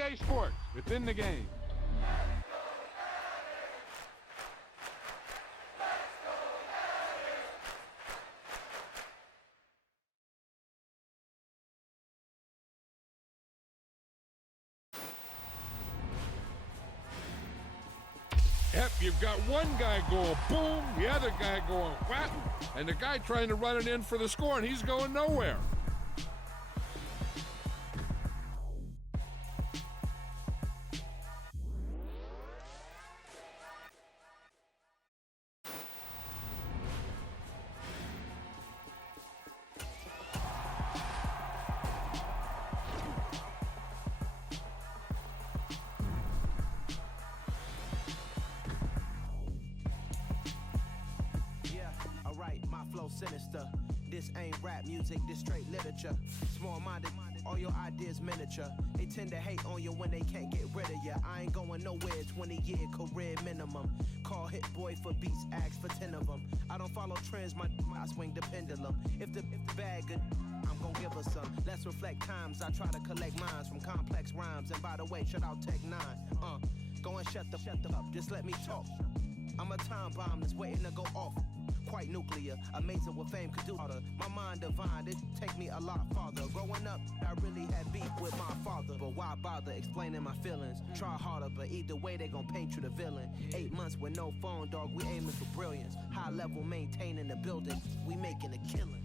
EA Sports. It's in the game. Yep, you've got one guy going boom, the other guy going whap, and the guy trying to run it in for the score, and he's going nowhere. Sinister. This ain't rap music, this straight literature. Small-minded, all your ideas miniature. They tend to hate on you when they can't get rid of you. I ain't going nowhere, 20-year career minimum. Call Hit Boy for beats, ask for 10 of them. I don't follow trends, I swing the pendulum. If the bag good, I'm gon' give her some. Let's reflect times, I try to collect minds from complex rhymes. And by the way, shout out Tech 9. Go and shut the up, just let me talk. I'm a time bomb that's waiting to go off. Quite nuclear, amazing what fame could do. My mind divine, it take me a lot farther. Growing up, I really had beef with my father. But why bother explaining my feelings? Try harder, but either way they gon' paint you the villain. 8 months with no phone, dog, we aiming for brilliance. High level maintaining the building, we making a killing.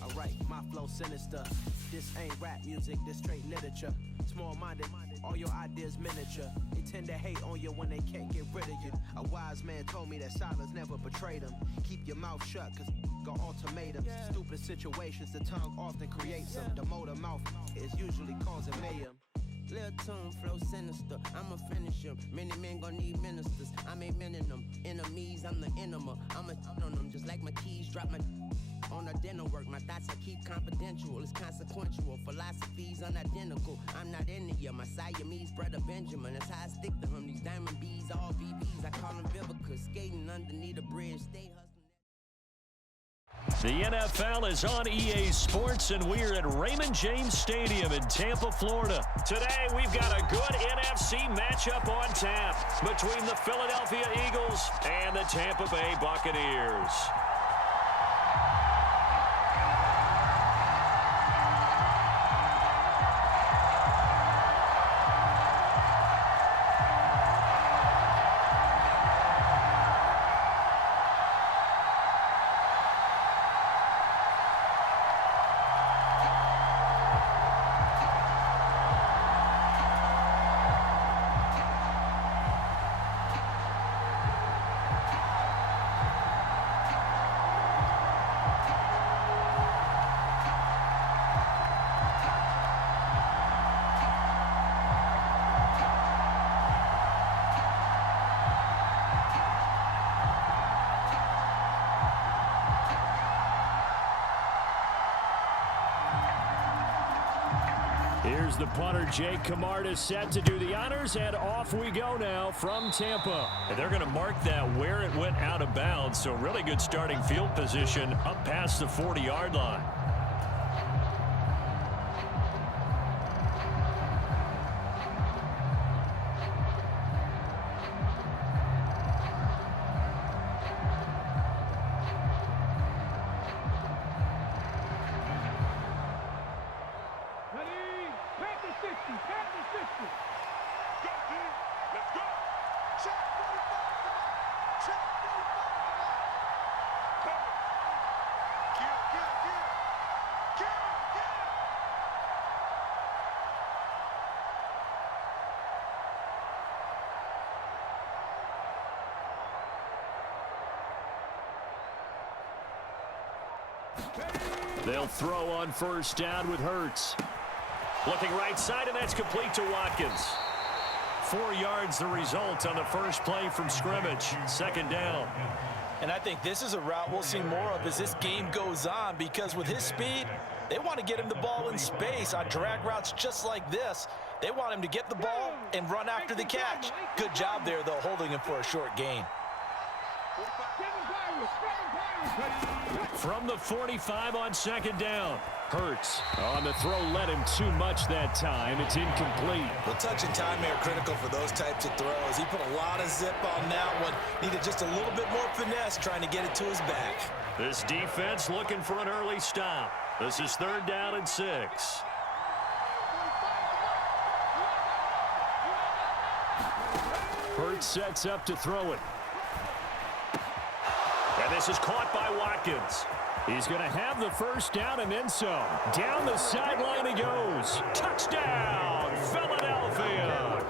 Alright, my flow sinister. This ain't rap music, this straight literature. Small-minded, all your ideas miniature. They tend to hate on you when they can't get rid of you. A wise man told me that silence never betrayed him. Keep your mouth shut, cause got ultimatums. Stupid situations, the tongue often creates them. The motor mouth is usually causing mayhem. Lil' tune, flow sinister, I'ma finish him. Many men gon' need ministers, I'm aiming them. Enemies, I'm the enema. I'ma on them just like my keys, drop my on a dinner work. My thoughts I keep confidential, it's consequential. Philosophies unidentical, I'm not in it yet. My Siamese brother Benjamin, that's how I stick to him. These diamond bees, all BBs, I call them Vivica. Skating underneath a bridge, stay hustling. The NFL is on EA Sports, and we're at Raymond James Stadium in Tampa, Florida. Today, we've got a good NFC matchup on tap between the Philadelphia Eagles and the Tampa Bay Buccaneers. Here's the punter, Jake Camarda, set to do the honors, and off we go now from Tampa. And they're going to mark that where it went out of bounds, so really good starting field position up past the 40-yard line. They'll throw on first down with Hurts. Looking right side, and that's complete to Watkins. 4 yards the result on the first play from scrimmage. Second down. And I think this is a route we'll see more of as this game goes on, because with his speed, they want to get him the ball in space on drag routes just like this. They want him to get the ball and run after the catch. Good job there, though, holding him for a short gain. From the 45 on second down. Hurts on the throw, led him too much that time. It's incomplete. The touch and time are critical for those types of throws. He put a lot of zip on that one. Needed just a little bit more finesse trying to get it to his back. This defense looking for an early stop. This is 3rd down and 6. Hurts sets up to throw it. And this is caught by Watkins. He's going to have the first down and then some. Down the sideline he goes. Touchdown, Philadelphia.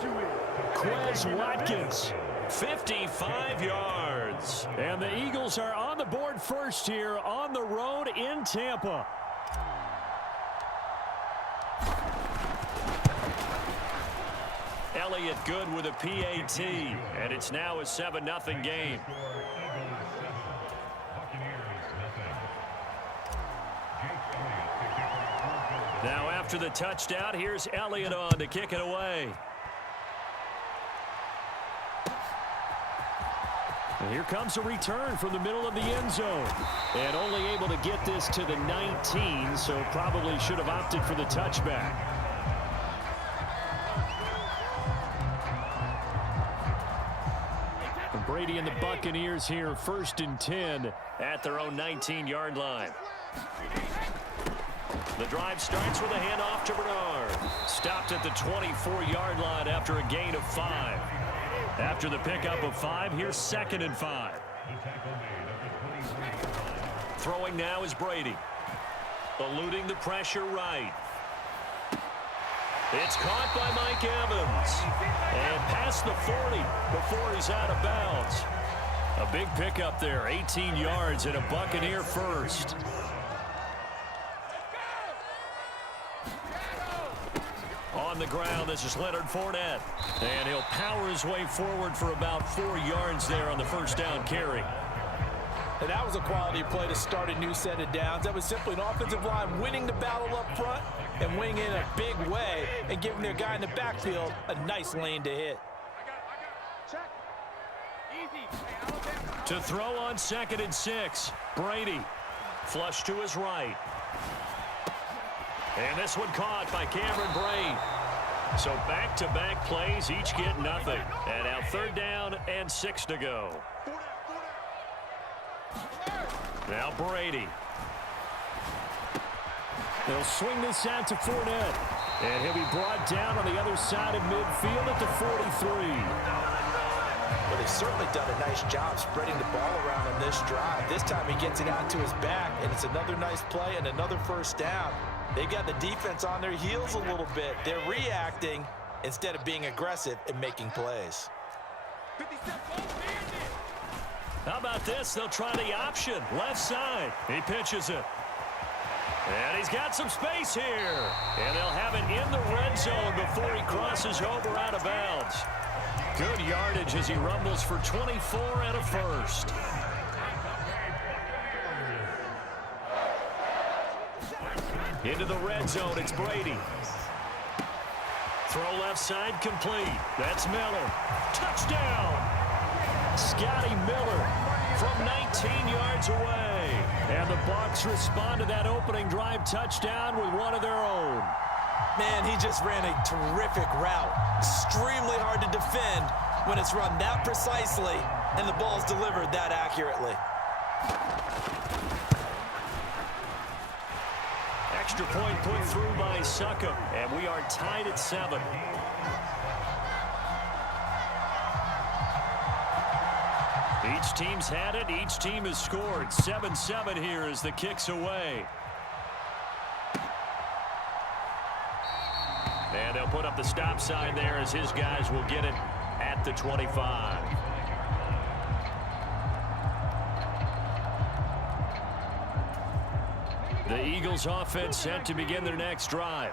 Quez Watkins, 55 yards. And the Eagles are on the board first here on the road in Tampa. Elliott good with a PAT, and it's now a 7-0 game. Now after the touchdown, here's Elliott on to kick it away. And here comes a return from the middle of the end zone. And only able to get this to the 19, so probably should have opted for the touchback. And Brady and the Buccaneers here 1st and 10 at their own 19-yard line. The drive starts with a handoff to Bernard. Stopped at the 24-yard line after a gain of 5. After the pickup of 5, here's 2nd and 5. Throwing now is Brady. Eluding the pressure right. It's caught by Mike Evans. And past the 40 before he's out of bounds. A big pickup there, 18 yards and a Buccaneer first. On the ground, this is Leonard Fournette. And he'll power his way forward for about 4 yards there on the first down carry. And that was a quality play to start a new set of downs. That was simply an offensive line winning the battle up front and winning in a big way and giving their guy in the backfield a nice lane to hit. To throw on 2nd and 6, Brady. Flush to his right. And this one caught by Cameron Brate. So back-to-back plays, each get nothing. And now 3rd down and 6 to go. Now Brady. They'll swing this out to Fournette. And he'll be brought down on the other side of midfield at the 43. Well, they've certainly done a nice job spreading the ball around on this drive. This time he gets it out to his back, and it's another nice play and another first down. They've got the defense on their heels a little bit. They're reacting instead of being aggressive and making plays. How about this? They'll try the option. Left side. He pitches it. And he's got some space here. And they'll have it in the red zone before he crosses over out of bounds. Good yardage as he rumbles for 24 and a first. Into the red zone, it's Brady. Throw left side complete. That's Miller. Touchdown! Scotty Miller from 19 yards away. And the Bucs respond to that opening drive touchdown with one of their own. Man, he just ran a terrific route. Extremely hard to defend when it's run that precisely and the ball's delivered that accurately. Extra point put through by Succop, and we are tied at 7. Each team's had it. Each team has scored. 7-7 here as the kick's away. And they'll put up the stop sign there as his guys will get it at the 25. The Eagles offense set to begin their next drive.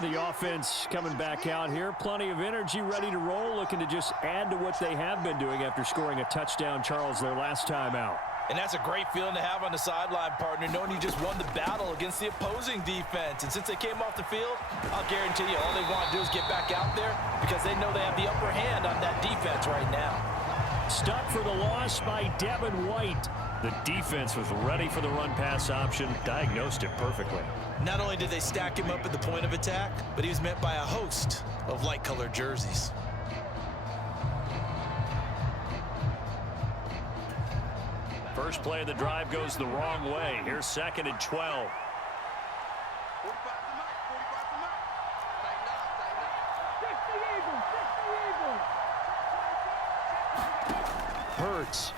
The offense coming back out here. Plenty of energy, ready to roll, looking to just add to what they have been doing after scoring a touchdown, Charles, their last time out. And that's a great feeling to have on the sideline, partner, knowing you just won the battle against the opposing defense. And since they came off the field, I'll guarantee you all they want to do is get back out there because they know they have the upper hand on that defense right now. Stuck for the loss by Devin White. The defense was ready for the run-pass option, diagnosed it perfectly. Not only did they stack him up at the point of attack, but he was met by a host of light-colored jerseys. First play of the drive goes the wrong way. Here's 2nd and 12. Hurts.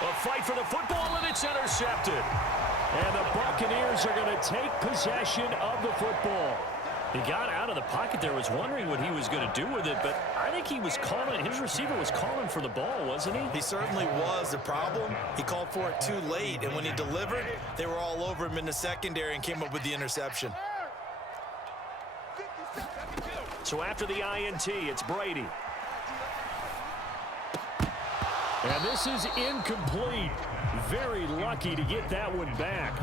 A fight for the football, and it's intercepted. And the Buccaneers are going to take possession of the football. He got out of the pocket there, was wondering what he was going to do with it, but I think he was calling, his receiver was calling for the ball, wasn't he? He certainly was. The problem, he called for it too late, and when he delivered, they were all over him in the secondary and came up with the interception. So after the INT, it's Brady. And this is incomplete. Very lucky to get that one back.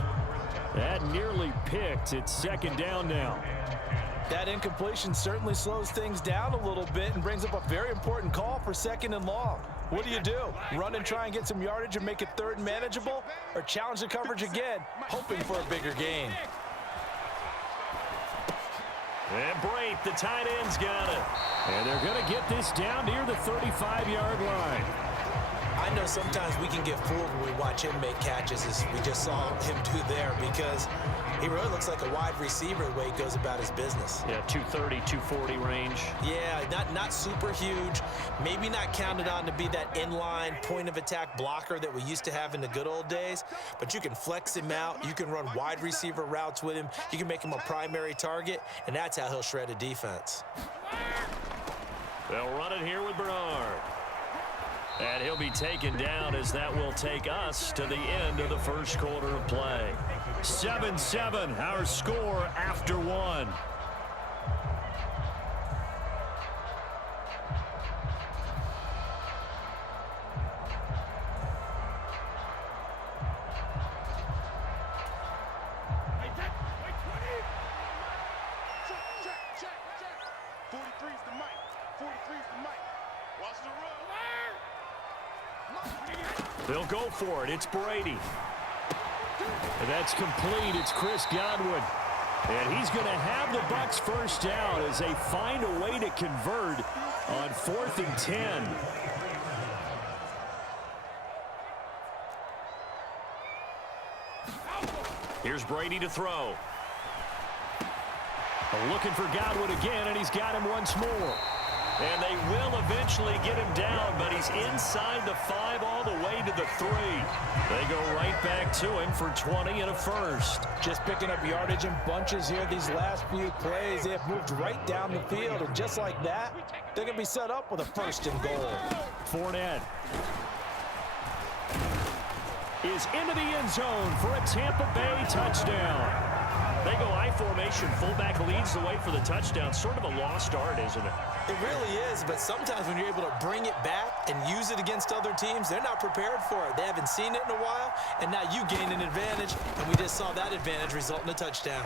That nearly picked. It's 2nd down now. That incompletion certainly slows things down a little bit and brings up a very important call for 2nd and long. What do? Run and try and get some yardage and make it 3rd and manageable? Or challenge the coverage again, hoping for a bigger gain? And Brate, the tight end's got it. And they're going to get this down near the 35-yard line. I know sometimes we can get fooled when we watch him make catches, as we just saw him do there, because he really looks like a wide receiver the way he goes about his business. Yeah, 230, 240 range. Yeah, not super huge. Maybe not counted on to be that inline point-of-attack blocker that we used to have in the good old days, but you can flex him out. You can run wide receiver routes with him. You can make him a primary target, and that's how he'll shred a defense. They'll run it here with Bernard. And he'll be taken down, as that will take us to the end of the first quarter of play. 7-7, our score after 1. They'll go for it. It's Brady. And that's complete. It's Chris Godwin. And he's going to have the Bucs first down as they find a way to convert on 4th and 10. Here's Brady to throw. Looking for Godwin again, and he's got him once more. And they will eventually get him down, but he's inside the 5 all the way to the 3. They go right back to him for 20 and a first. Just picking up yardage in bunches here these last few plays. They have moved right down the field, and just like that, they're going to be set up with a 1st and goal. Fournette is into the end zone for a Tampa Bay touchdown. They go I formation. Fullback leads the way for the touchdown. Sort of a lost art, isn't it? It really is, but sometimes when you're able to bring it back and use it against other teams, they're not prepared for it. They haven't seen it in a while, and now you gain an advantage, and we just saw that advantage result in a touchdown.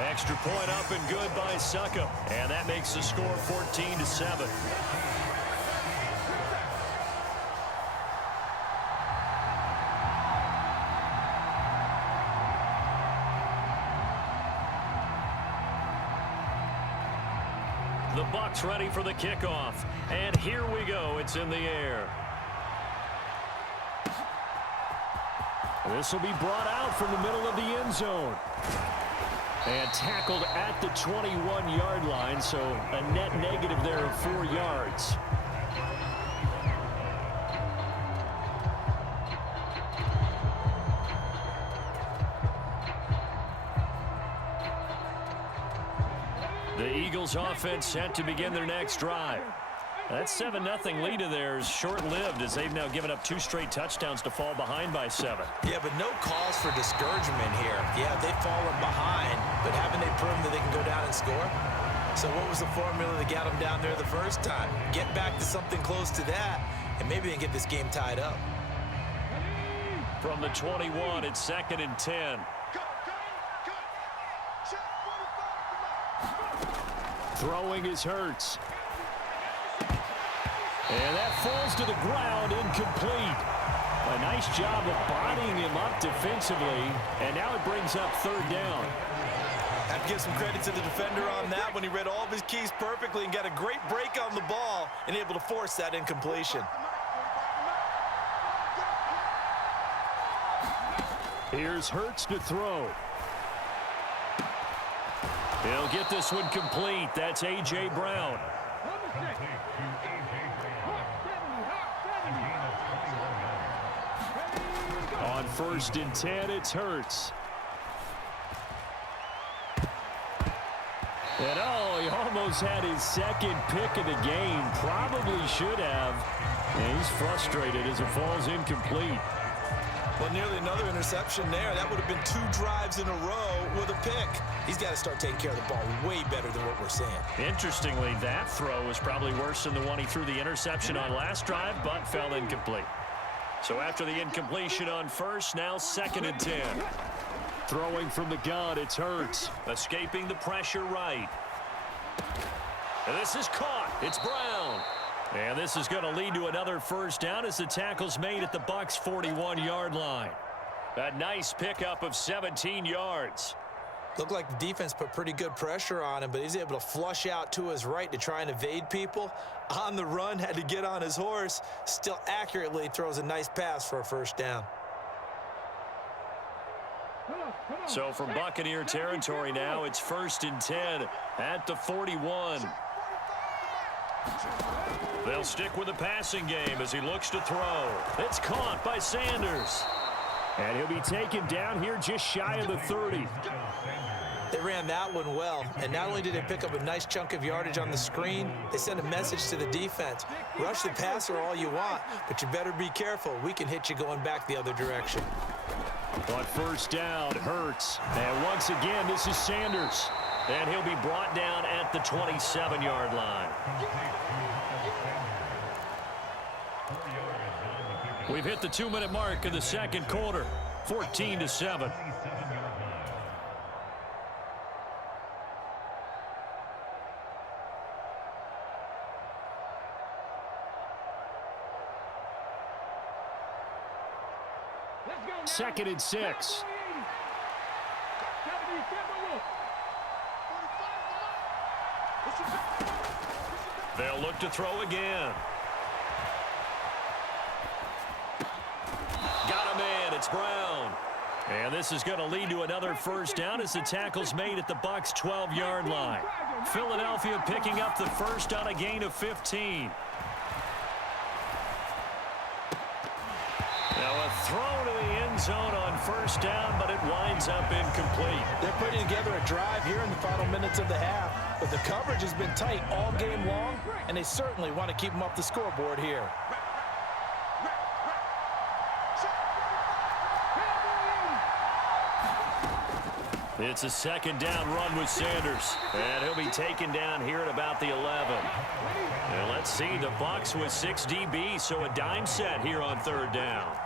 Extra point up and good by Suckup, and that makes the score 14-7. The Bucs ready for the kickoff. And here we go. It's in the air. This will be brought out from the middle of the end zone. And tackled at the 21-yard line, so a net negative there of 4 yards. The Eagles offense set to begin their next drive. That 7-0 lead of theirs short-lived, as they've now given up 2 straight touchdowns to fall behind by 7. Yeah, but no cause for discouragement here. Yeah, they've fallen behind, but haven't they proven that they can go down and score? So what was the formula that got them down there the first time? Get back to something close to that, and maybe they can get this game tied up. From the 21, it's 2nd and 10. Throwing is Hurts. And that falls to the ground, incomplete. A nice job of bodying him up defensively, and now it brings up third down. I'd give some credit to the defender on that when he read all of his keys perfectly and got a great break on the ball and able to force that incompletion. Here's Hurts to throw. He'll get this one complete. That's A.J. Brown. On 1st and 10, it's Hurts. And he almost had his second pick of the game. Probably should have. And he's frustrated as it falls incomplete. Well, nearly another interception there. That would have been 2 drives in a row with a pick. He's got to start taking care of the ball way better than what we're seeing. Interestingly, that throw was probably worse than the one he threw the interception on last drive, but fell incomplete. So after the incompletion on 1st, now 2nd and 10. Throwing from the gun, it's Hurts. Escaping the pressure right. And this is caught. It's Brown. And this is going to lead to another first down as the tackle's made at the Bucs' 41-yard line. A nice pickup of 17 yards. Looked like the defense put pretty good pressure on him, but he's able to flush out to his right to try and evade people. On the run, had to get on his horse. Still accurately throws a nice pass for a first down. So from Buccaneer territory now, it's 1st and 10 at the 41. They'll stick with the passing game as he looks to throw. It's caught by Sanders. And he'll be taken down here just shy of the 30. They ran that one well, and not only did they pick up a nice chunk of yardage on the screen, they sent a message to the defense. Rush the passer all you want, but you better be careful. We can hit you going back the other direction. On 1st down, Hurts. And once again, this is Sanders. And he'll be brought down at the 27-yard line. We've hit the 2-minute mark of the second quarter, 14-7. Second and 6. They'll look to throw again. Got a man. It's Brown. And this is going to lead to another first down as the tackle's made at the Bucs' 12-yard line. Philadelphia picking up the first on a gain of 15. Now a throw to the end zone on first down, but it winds up incomplete. They're putting together a drive here in the final minutes of the half, but the coverage has been tight all game long, and they certainly want to keep them up the scoreboard here. It's a second down run with Sanders, and he'll be taken down here at about the 11. And let's see, the Bucs with 6 DBs, so a dime set here on 3rd down.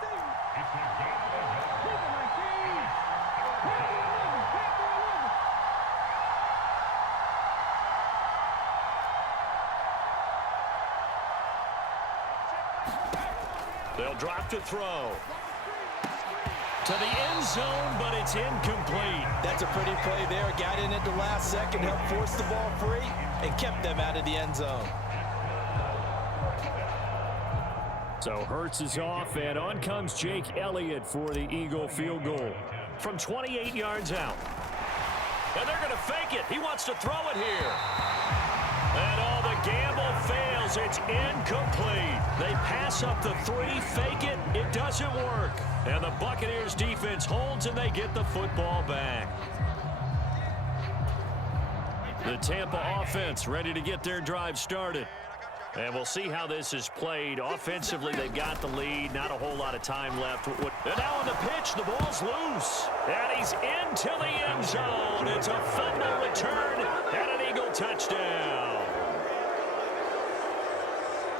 They'll drop to throw. To the end zone, but it's incomplete. That's a pretty play there. Got in at the last second, helped force the ball free, and kept them out of the end zone. So Hurts is off, and on comes Jake Elliott for the Eagle field goal from 28 yards out. And they're going to fake it. He wants to throw it here. And all the gamble fails. It's incomplete. They pass up the 3, fake it. It doesn't work. And the Buccaneers defense holds, and they get the football back. The Tampa offense ready to get their drive started. And we'll see how this is played. Offensively, they've got the lead. Not a whole lot of time left. And now on the pitch, the ball's loose. And he's into the end zone. It's a fumble return and an Eagle touchdown.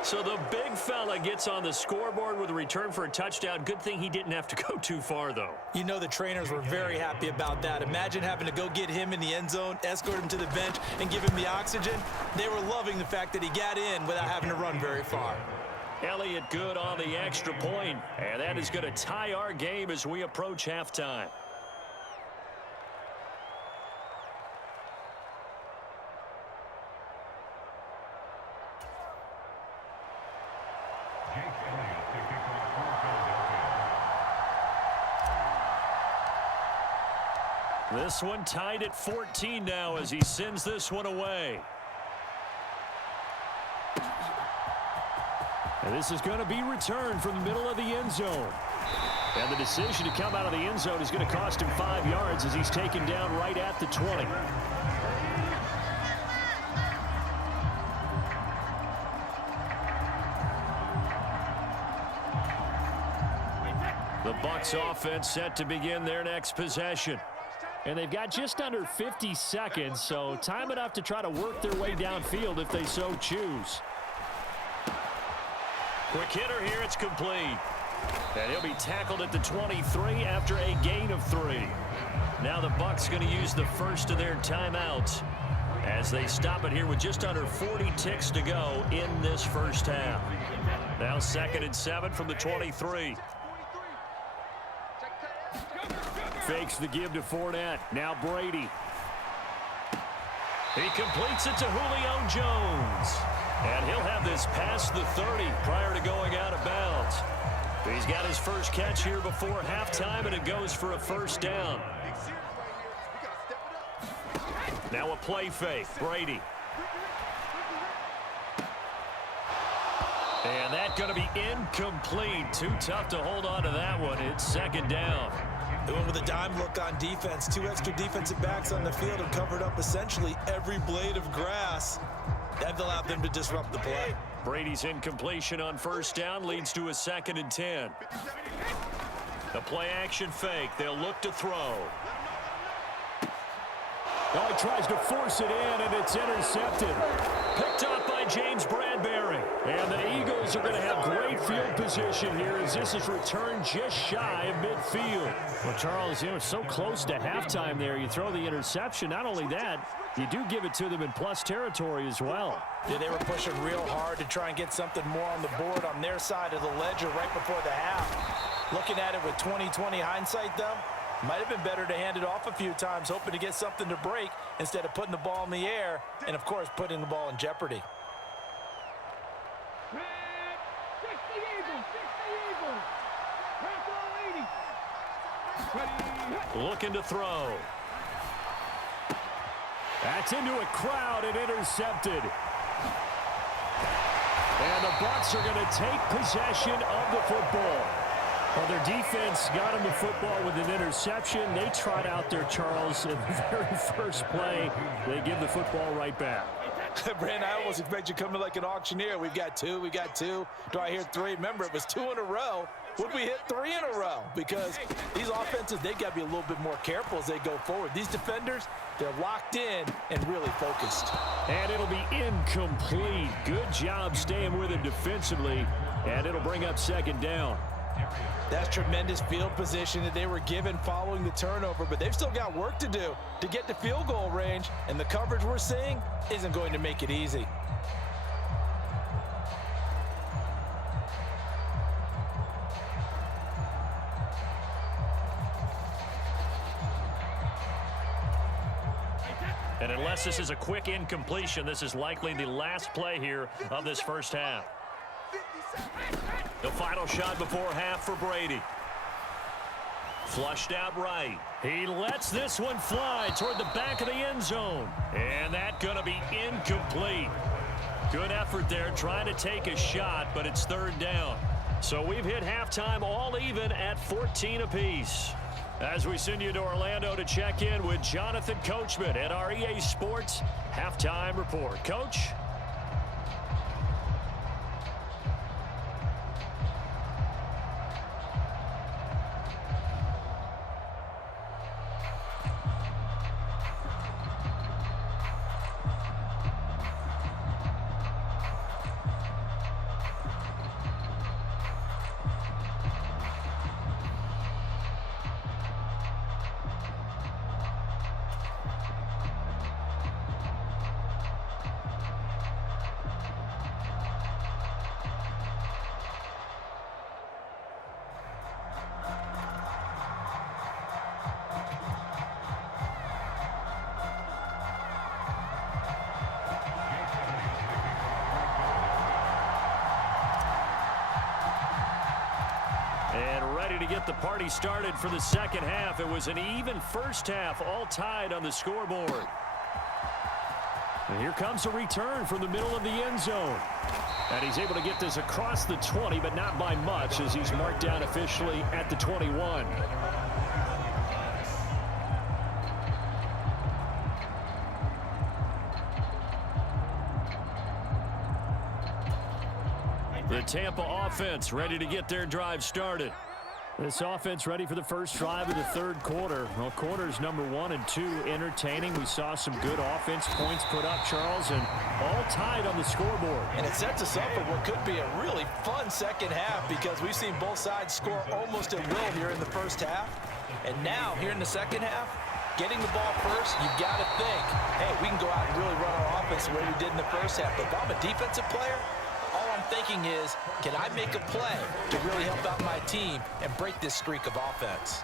So the big fella gets on the scoreboard with a return for a touchdown. Good thing he didn't have to go too far, though. You know the trainers were very happy about that. Imagine having to go get him in the end zone, escort him to the bench, and give him the oxygen. They were loving the fact that he got in without having to run very far. Elliott good on the extra point, and that is going to tie our game as we approach halftime. This one tied at 14 now as he sends this one away. And this is going to be returned from the middle of the end zone. And the decision to come out of the end zone is going to cost him 5 yards as he's taken down right at the 20. The Bucs offense set to begin their next possession. And they've got just under 50 seconds, so time enough to try to work their way downfield if they so choose. Quick hitter here, it's complete. And he'll be tackled at the 23 after a gain of 3. Now the Bucs going to use the first of their timeouts as they stop it here with just under 40 ticks to go in this first half. Now 2nd and 7 from the 23. Fakes the give to Fournette. Now Brady. He completes it to Julio Jones. And he'll have this past the 30 prior to going out of bounds. He's got his first catch here before halftime, and it goes for a first down. Now a play fake. Brady. And that's going to be incomplete. Too tough to hold on to that one. It's 2nd down. They went with a dime look on defense. 2 extra defensive backs on the field and covered up essentially every blade of grass. That allowed them to disrupt the play. Brady's incompletion on first down leads to a 2nd and 10. The play action fake. They'll look to throw. Oh, he tries to force it in, and it's intercepted. Picked up by James Bradbury. And the Eagles are going to have great field position here as this is returned just shy of midfield. Well, Charles, so close to halftime there. You throw the interception. Not only that, you do give it to them in plus territory as well. Yeah, they were pushing real hard to try and get something more on the board on their side of the ledger right before the half. Looking at it with 20/20 hindsight, though, might have been better to hand it off a few times, hoping to get something to break instead of putting the ball in the air and, of course, putting the ball in jeopardy. Looking to throw. That's into a crowd and intercepted. And the Bucs are going to take possession of the football. Well, their defense got them the football with an interception. They trot out there, Charles, in the very first play. They give the football right back. Brandon, I almost expect you coming like an auctioneer. We've got 2, we got 2. Do I hear 3? Remember, it was 2 in a row. Would we hit 3 in a row? Because these offenses, they got to be a little bit more careful as they go forward. These defenders, they're locked in and really focused. And it'll be incomplete. Good job staying with it defensively. And it'll bring up 2nd down. That's tremendous field position that they were given following the turnover, but they've still got work to do to get to field goal range, and the coverage we're seeing isn't going to make it easy. And unless this is a quick incompletion, this is likely the last play here of this first half. The final shot before half for Brady. Flushed out right. He lets this one fly toward the back of the end zone. And that's going to be incomplete. Good effort there trying to take a shot, but it's 3rd down. So we've hit halftime all even at 14 apiece. As we send you to Orlando to check in with Jonathan Coachman at our EA Sports Halftime Report. Coach? And ready to get the party started for the second half. It was an even first half, all tied on the scoreboard. And here comes a return from the middle of the end zone. And he's able to get this across the 20, but not by much, as he's marked down officially at the 21. The Tampa offense ready to get their drive started. This offense ready for the first drive of the third quarter. Well, quarters number 1 and 2 entertaining. We saw some good offense points put up, Charles, and all tied on the scoreboard. And it sets us up for what could be a really fun second half, because we've seen both sides score almost at will here in the first half. And now, here in the second half, getting the ball first, you've got to think, hey, we can go out and really run our offense the way we did in the first half. But if I'm a defensive player, all I'm thinking is, can I make a play to really help out my team and break this streak of offense?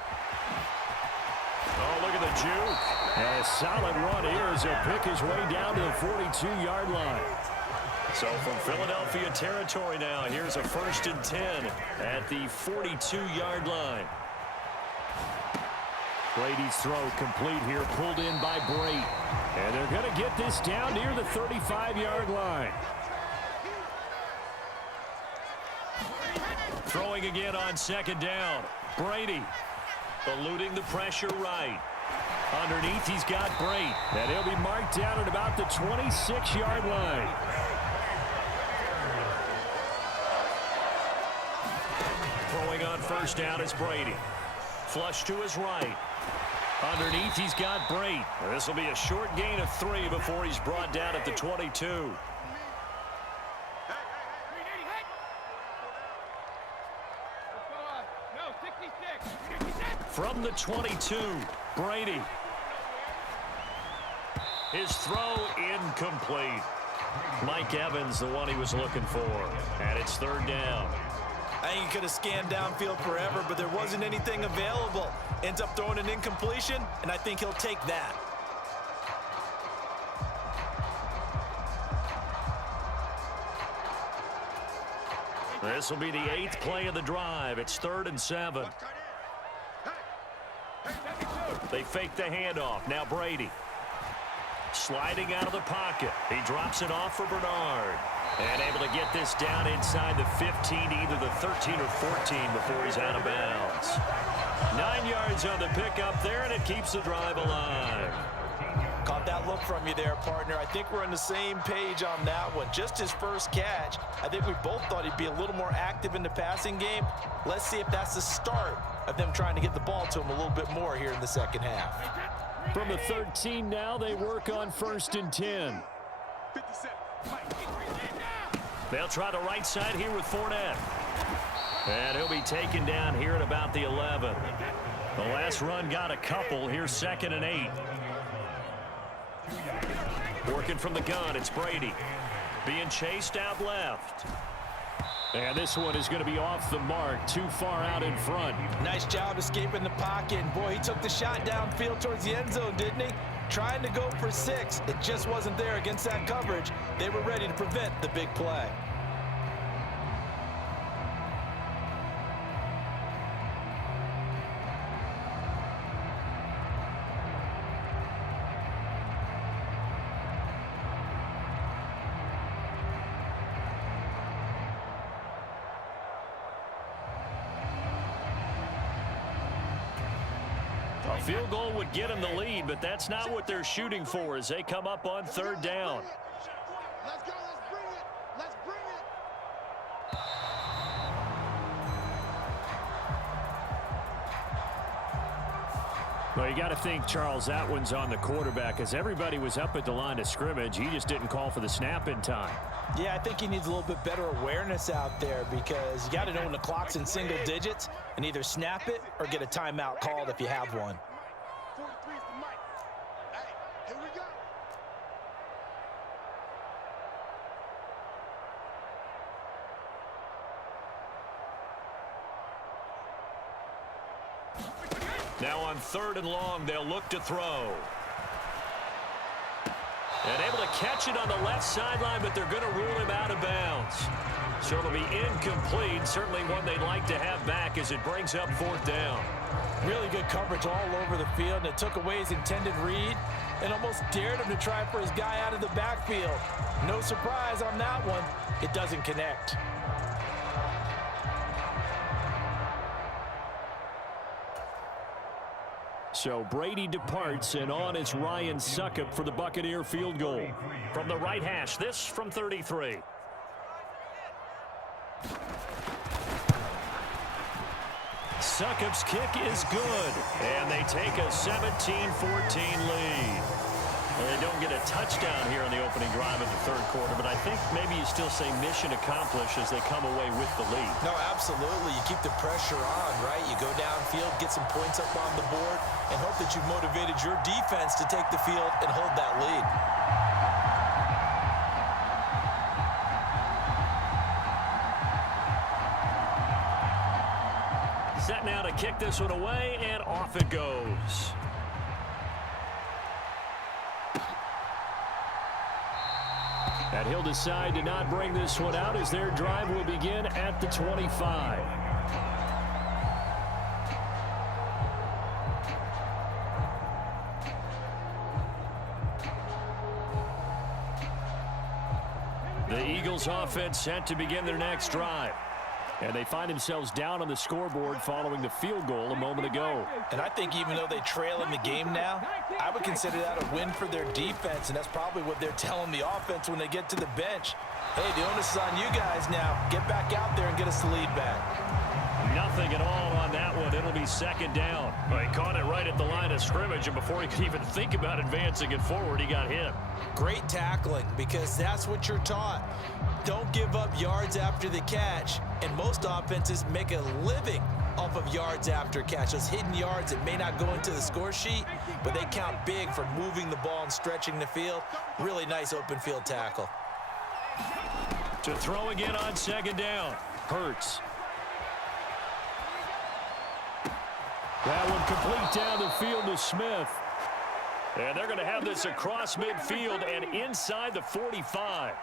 Oh, look at the juke. And a solid run here as he'll pick his way down to the 42-yard line. So from Philadelphia territory now, here's a 1st and 10 at the 42-yard line. Brady's throw complete here, pulled in by Brady. And they're going to get this down near the 35-yard line. Throwing again on second down. Brady eluding the pressure right. Underneath, he's got Brady. And he'll be marked down at about the 26-yard line. Throwing on first down is Brady. Flush to his right. Underneath, he's got Brady. This will be a short gain of 3 before he's brought down at the 22. From the 22, Brady. His throw incomplete. Mike Evans, the one he was looking for. And it's third down. I think he could have scanned downfield forever, but there wasn't anything available. Ends up throwing an incompletion, and I think he'll take that. This will be the 8th play of the drive. It's 3rd and 7. They fake the handoff. Now Brady. Sliding out of the pocket. He drops it off for Bernard. And able to get this down inside the 15, either the 13 or 14 before he's out of bounds. 9 yards on the pickup there, and it keeps the drive alive. Caught that look from you there, partner. I think we're on the same page on that one. Just his first catch. I think we both thought he'd be a little more active in the passing game. Let's see if that's the start of them trying to get the ball to him a little bit more here in the second half. From the 13 now, they work on 1st and 10. They'll try the right side here with Fournette. And he'll be taken down here at about the 11. The last run got a couple. Here's 2nd and 8. Working from the gun, it's Brady. Being chased out left. And this one is going to be off the mark, too far out in front. Nice job escaping the pocket. And boy, he took the shot downfield towards the end zone, didn't he? Trying to go for 6. It just wasn't there against that coverage. They were ready to prevent the big play. A field goal would get them the lead, but that's not what they're shooting for as they come up on 3rd down. Let's go. Let's bring it. Let's bring it. Well, you got to think, Charles, that one's on the quarterback as everybody was up at the line of scrimmage. He just didn't call for the snap in time. Yeah, I think he needs a little bit better awareness out there, because you got to know when the clock's in single digits and either snap it or get a timeout called if you have one. 43 is the mic. Hey, here we go. Now on 3rd and long, they'll look to throw. And able to catch it on the left sideline, but they're going to rule him out of bounds. So it'll be incomplete. Certainly one they'd like to have back as it brings up 4th down. Really good coverage all over the field, and it took away his intended read and almost dared him to try for his guy out of the backfield. No surprise on that one. It doesn't connect. So Brady departs, and on is Ryan Succop for the Buccaneer field goal. From the right hash, this from 33. Succop's kick is good, and they take a 17-14 lead. Well, they don't get a touchdown here in the opening drive of the 3rd quarter, but I think maybe you still say mission accomplished as they come away with the lead. No, absolutely. You keep the pressure on, right? You go downfield, get some points up on the board, and hope that you've motivated your defense to take the field and hold that lead. Set now to kick this one away, and off it goes. And he'll decide to not bring this one out as their drive will begin at the 25. The Eagles offense set to begin their next drive. And they find themselves down on the scoreboard following the field goal a moment ago. And I think even though they trail in the game now, I would consider that a win for their defense, and that's probably what they're telling the offense when they get to the bench. Hey, the onus is on you guys now. Get back out there and get us the lead back. Nothing at all on that one. It'll be 2nd down. Well, he caught it right at the line of scrimmage, and before he could even think about advancing it forward, he got hit. Great tackling, because that's what you're taught. Don't give up yards after the catch, and most offenses make a living off of yards after catch. Those hidden yards that may not go into the score sheet, but they count big for moving the ball and stretching the field. Really nice open field tackle. To throw again on 2nd down. Hurts. That one complete down the field to Smith. And they're going to have this across midfield and inside the 45.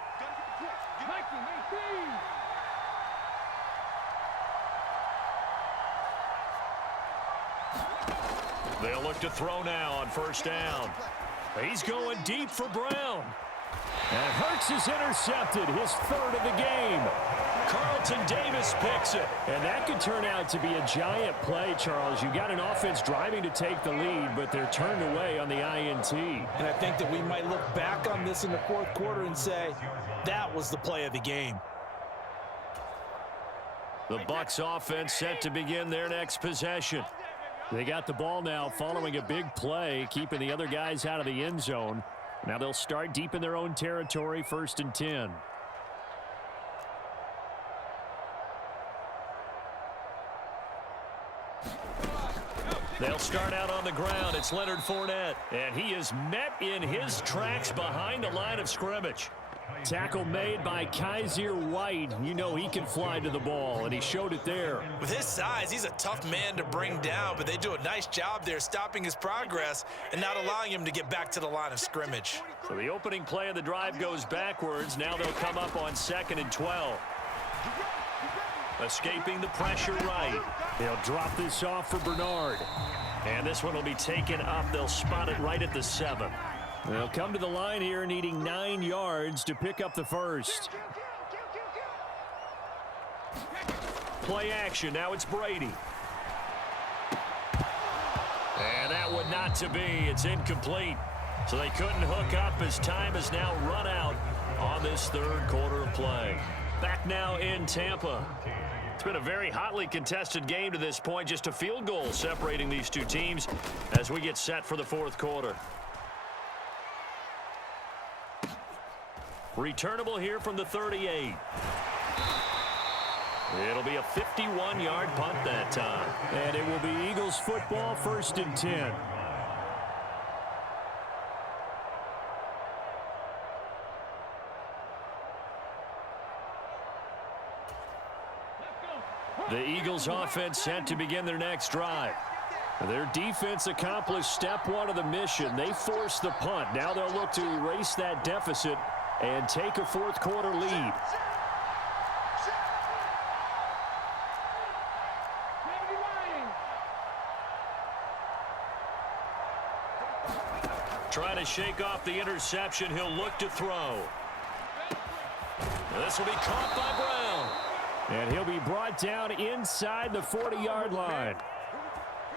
They'll look to throw now on 1st down. He's going deep for Brown. And Hurts is intercepted, his 3rd of the game. Carlton Davis picks it. And that could turn out to be a giant play, Charles. You got an offense driving to take the lead, but they're turned away on the INT. And I think that we might look back on this in the 4th quarter and say, that was the play of the game. The Bucs offense set to begin their next possession. They got the ball now following a big play, keeping the other guys out of the end zone. Now they'll start deep in their own territory, 1st and 10. They'll start out on the ground. It's Leonard Fournette, and he is met in his tracks behind the line of scrimmage. Tackle made by Kaiser White. You know he can fly to the ball, and he showed it there. With his size, he's a tough man to bring down, but they do a nice job there stopping his progress and not allowing him to get back to the line of scrimmage. So the opening play of the drive goes backwards. Now they'll come up on 2nd and 12. Escaping the pressure right. They'll drop this off for Bernard. And this one will be taken up. They'll spot it right at the 7. They'll come to the line here needing 9 yards to pick up the 1st. Play action. Now it's Brady. And that would not to be. It's incomplete. So they couldn't hook up as time has now run out on this 3rd quarter of play. Back now in Tampa. It's been a very hotly contested game to this point. Just a field goal separating these two teams as we get set for the 4th quarter. Returnable here from the 38. It'll be a 51-yard punt that time. And it will be Eagles football, 1st and 10. The Eagles offense set to begin their next drive. Their defense accomplished step 1 of the mission. They forced the punt. Now they'll look to erase that deficit and take a 4th quarter lead. Trying to shake off the interception. He'll look to throw. This will be caught by Brown. And he'll be brought down inside the 40-yard line.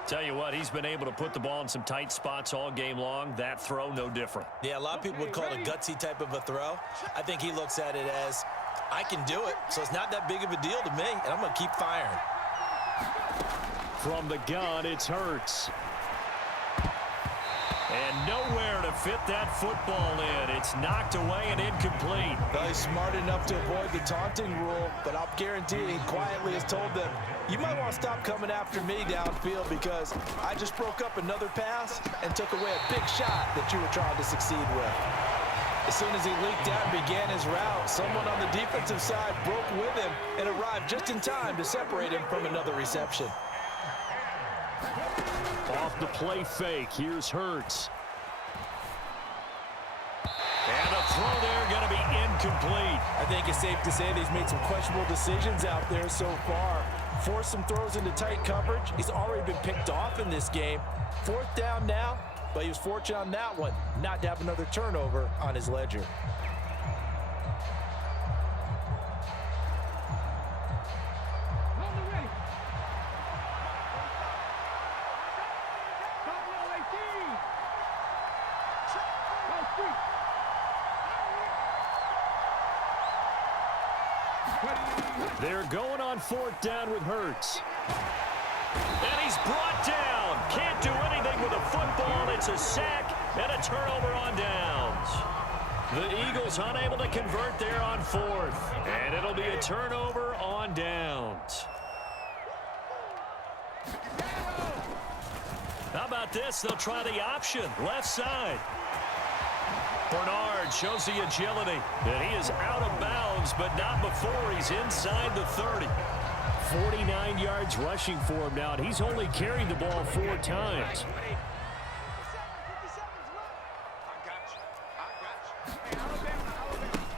Tell you what, he's been able to put the ball in some tight spots all game long. That throw, no different. Yeah, a lot of people would call it a gutsy type of a throw. I think he looks at it as, I can do it, so it's not that big of a deal to me, and I'm going to keep firing. From the gun, it's Hurts. And nowhere to fit that football in. It's knocked away and incomplete. Well, he's smart enough to avoid the taunting rule, but I'll guarantee he quietly has told them, you might want to stop coming after me downfield because I just broke up another pass and took away a big shot that you were trying to succeed with. As soon as he leaked out and began his route, someone on the defensive side broke with him and arrived just in time to separate him from another reception. Off the play fake, here's Hurts. And a throw there going to be incomplete. I think it's safe to say that he's made some questionable decisions out there so far. Forced some throws into tight coverage. He's already been picked off in this game. 4th down now, but he was fortunate on that one not to have another turnover on his ledger. They're going on 4th down with Hurts. And he's brought down. Can't do anything with a football. It's a sack and a turnover on downs. The Eagles unable to convert there on 4th. And it'll be a turnover on downs. How about this? They'll try the option. Left side. Bernard shows the agility. And he is out of bounds, but not before he's inside the 30. 49 yards rushing for him now, and he's only carried the ball 4 times.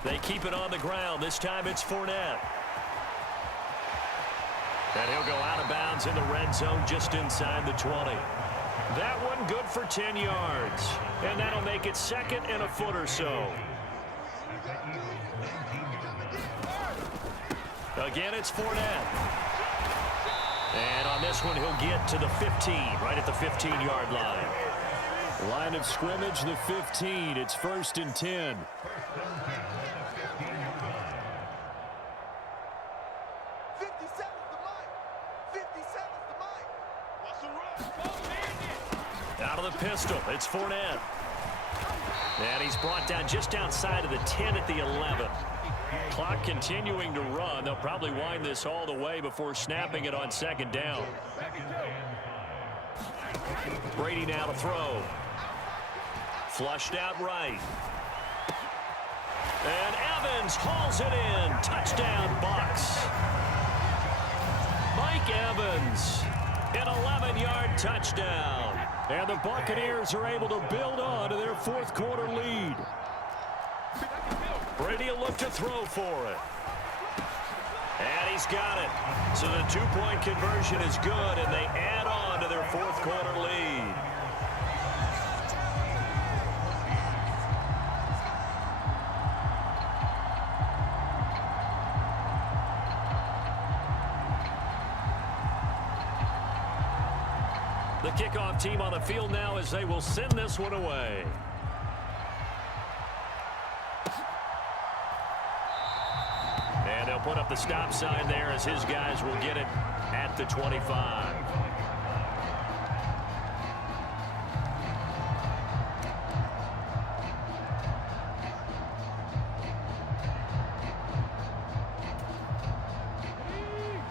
They keep it on the ground. This time it's Fournette. And he'll go out of bounds in the red zone just inside the 20. That one good for 10 yards. And that'll make it 2nd and a foot or so. Again, it's Fournette. And on this one, he'll get to the 15, right at the 15-yard line. Line of scrimmage, the 15. It's 1st and 10. Out of the pistol, it's Fournette. And he's brought down just outside of the 10 at the 11. Clock continuing to run. They'll probably wind this all the way before snapping it on 2nd down. Brady now to throw. Flushed out right. And Evans hauls it in. Touchdown, Bucs. Mike Evans, an 11-yard touchdown. And the Buccaneers are able to build on to their 4th quarter lead. Brady will look to throw for it. And he's got it. So the 2-point conversion is good, and they add on to their 4th quarter lead. The kickoff team on the field now as they will send this one away. And they'll put up the stop sign there as his guys will get it at the 25.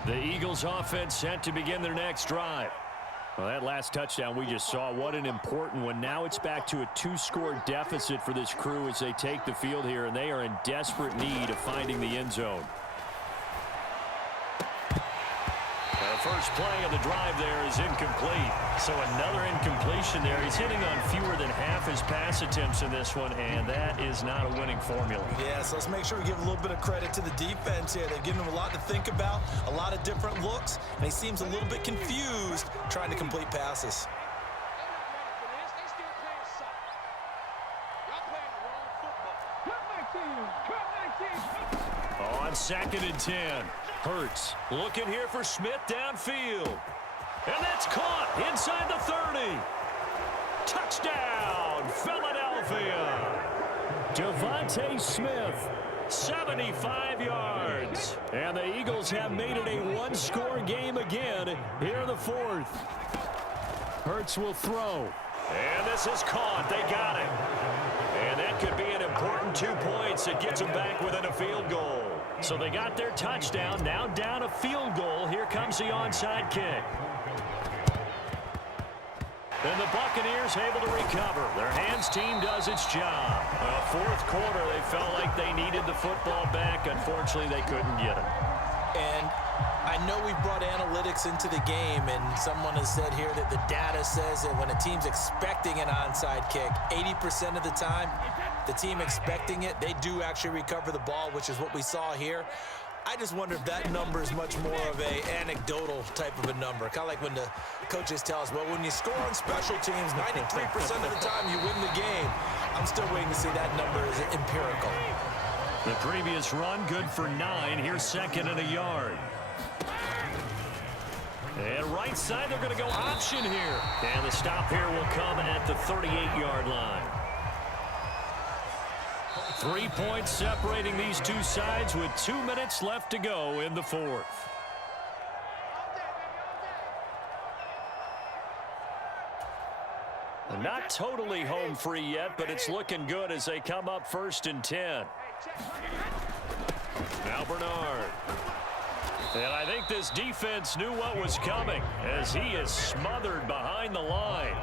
The Eagles offense set to begin their next drive. Well, that last touchdown we just saw, what an important one. Now it's back to a 2-score deficit for this crew as they take the field here, and they are in desperate need of finding the end zone. The first play of the drive there is incomplete. So another incompletion there. He's hitting on fewer than half his pass attempts in this one, and that is not a winning formula. Yeah, so let's make sure we give a little bit of credit to the defense here. They're giving him a lot to think about, a lot of different looks, and he seems a little bit confused trying to complete passes. 2nd and 10. Hurts looking here for Smith downfield. And that's caught inside the 30. Touchdown, Philadelphia. Devontae Smith, 75 yards. And the Eagles have made it a one-score game again here in the 4th. Hurts will throw. And this is caught. They got it. And that could be an important 2 points. It gets them back within a field goal. So they got their touchdown. Now down a field goal. Here comes the onside kick. And the Buccaneers able to recover. Their hands team does its job. 4th quarter, they felt like they needed the football back. Unfortunately, they couldn't get it. And I know we brought analytics into the game, and someone has said here that the data says that when a team's expecting an onside kick, 80% of the time, the team expecting it, they do actually recover the ball, which is what we saw here. I just wonder if that number is much more of a anecdotal type of a number. Kind of like when the coaches tell us, well, when you score on special teams, 93% of the time you win the game. I'm still waiting to see that number is empirical. The previous run, good for 9. Here's 2nd and a yard. And right side, they're going to go option here. And the stop here will come at the 38-yard line. 3 points separating these two sides with 2 minutes left to go in the 4th. Not totally home free yet, but it's looking good as they come up 1st and 10. Now Bernard. And I think this defense knew what was coming as he is smothered behind the line.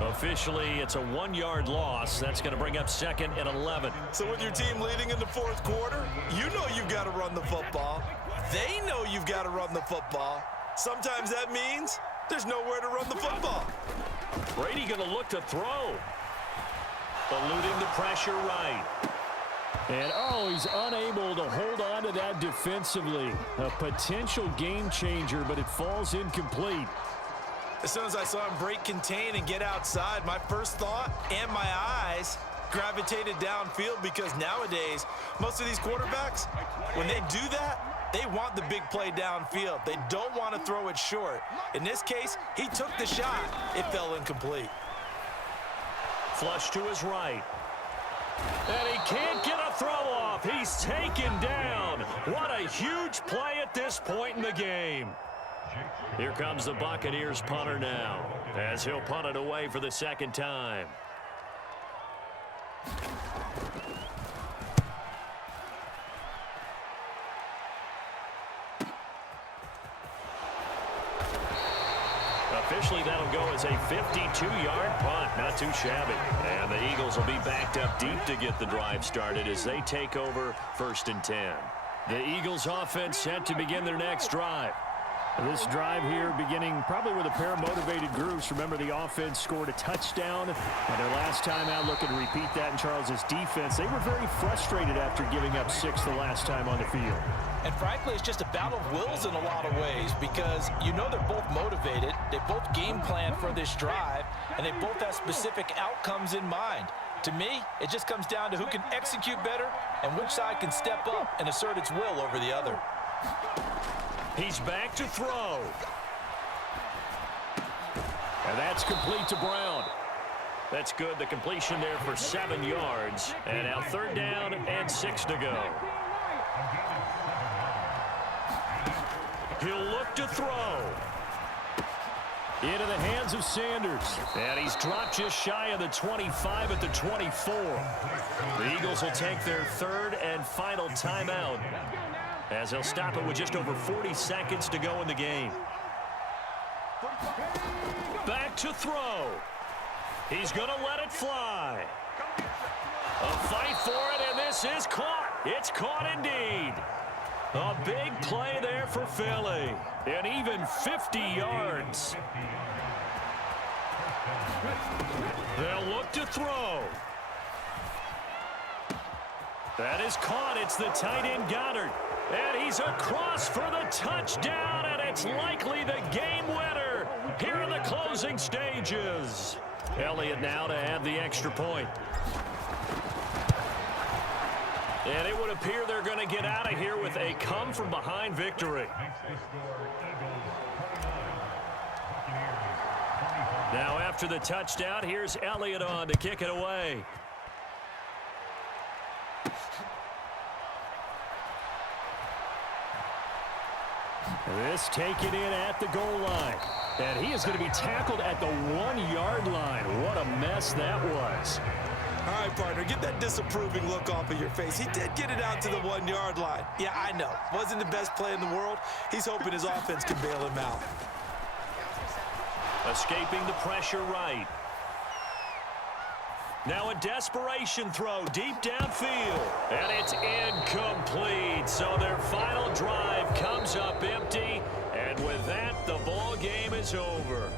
Officially, it's a 1-yard loss. That's going to bring up 2nd and 11. So with your team leading in the 4th quarter, you know you've got to run the football. They know you've got to run the football. Sometimes that means there's nowhere to run the football. Brady going to look to throw. Eluding the pressure right. And, he's unable to hold on to that defensively. A potential game changer, but it falls incomplete. As soon as I saw him break contain and get outside, my first thought and my eyes gravitated downfield because nowadays, most of these quarterbacks, when they do that, they want the big play downfield. They don't want to throw it short. In this case, he took the shot. It fell incomplete. Flush to his right. And he can't get a throw off. He's taken down. What a huge play at this point in the game. Here comes the Buccaneers punter now as he'll punt it away for the 2nd time. Officially, that'll go as a 52-yard punt. Not too shabby. And the Eagles will be backed up deep to get the drive started as they take over 1st and 10. The Eagles offense set to begin their next drive. This drive here beginning probably with a pair of motivated groups. Remember, the offense scored a touchdown, and their last time out, looking to repeat that in Charles's defense. They were very frustrated after giving up 6 the last time on the field. And frankly, it's just a battle of wills in a lot of ways because you know they're both motivated. They both game plan for this drive, and they both have specific outcomes in mind. To me, it just comes down to who can execute better and which side can step up and assert its will over the other. He's back to throw. And that's complete to Brown. That's good. The completion there for 7 yards. And now 3rd down and 6 to go. He'll look to throw. Into the hands of Sanders. And he's dropped just shy of the 25 at the 24. The Eagles will take their 3rd and final timeout as they'll stop it with just over 40 seconds to go in the game. Back to throw. He's going to let it fly. A fight for it, and this is caught. It's caught indeed. A big play there for Philly. And even 50 yards. They'll look to throw. That is caught. It's the tight end Goddard. And he's across for the touchdown, and it's likely the game winner here in the closing stages. Elliott now to add the extra point. And it would appear they're going to get out of here with a come-from-behind victory. Now after the touchdown, here's Elliott on to kick it away. This taken in at the goal line. And he is going to be tackled at the 1-yard line. What a mess that was. All right, partner, get that disapproving look off of your face. He did get it out to the 1-yard line. Yeah, I know. Wasn't the best play in the world. He's hoping his offense can bail him out. Escaping the pressure right. Now a desperation throw deep downfield. And it's incomplete. So their final drive comes up empty. And with that, the ball game is over.